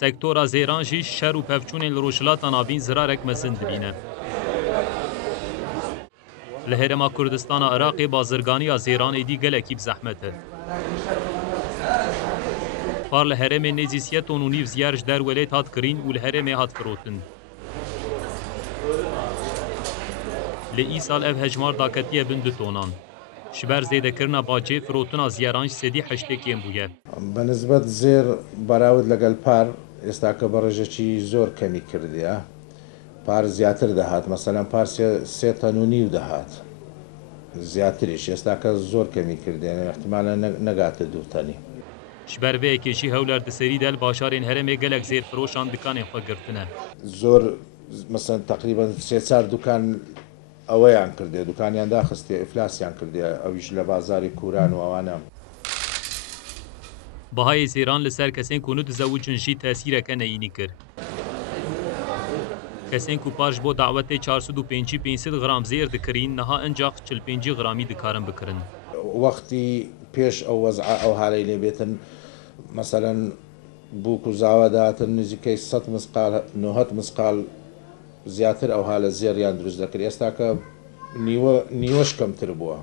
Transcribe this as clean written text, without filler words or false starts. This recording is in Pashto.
Sektora Zêran jî şer û pevçûnên li Rojhilata Navîn zirarek mezin dibîne. Li Herêma Kurdistana Iraqê bazirganiya Zêran êdî gelekî bi zehmet e. Par li herêmê NêZî 3 ton û nîv ziyar ji DERWELêT hat kirîn û li herêmê hat firotin. Li îSAL ev hejmar daketiye bin 2 tonan. Ji ber zêdekirina bacê firotina ziyaran ji sedî heştêkên bûye. بەنسبەت زێر بەراورد لەگەڵ پار ئێستا کە بە ڕێژێکی زۆر کەمی کردیە پار زیاتر دەهات مەسەلەن پار 3 تەن و نیو دەهات زیاتریش ئێستا کە زۆر کەمی کردێن احتیمالە نەگاتە 2 تەنی. Ji ber vê yekê Hewlêr di serî del bajarên herêmê gelek zêrfiroşan dikanên xwe girtine. زۆر مەسەن تقریبا 3-4 دوکان ئەوەیان کردێ دوکانیان داخستێ ئیفلاسیان کردێ ئەویش لە بازاری کوران و ئەوانە. Bahayê Zêran li ser kesên ku nidizewicin jî tesîreke neyînî kir. Kesên ku par ji bo dawetê 450 gram zêr dikirin, niha encaq 45 gramî dikarin bikirin. وەختی پێش ئەو وەزعە ئەو هاالەی لێبێتن مەسەلەن بووک و زاوەداتن نزیکەی 100 مسقال 90 مسقال زیاتر ئەو هاالە زێریان دروست دەکرد ئێستا کە نیوەش کەمتر بووە.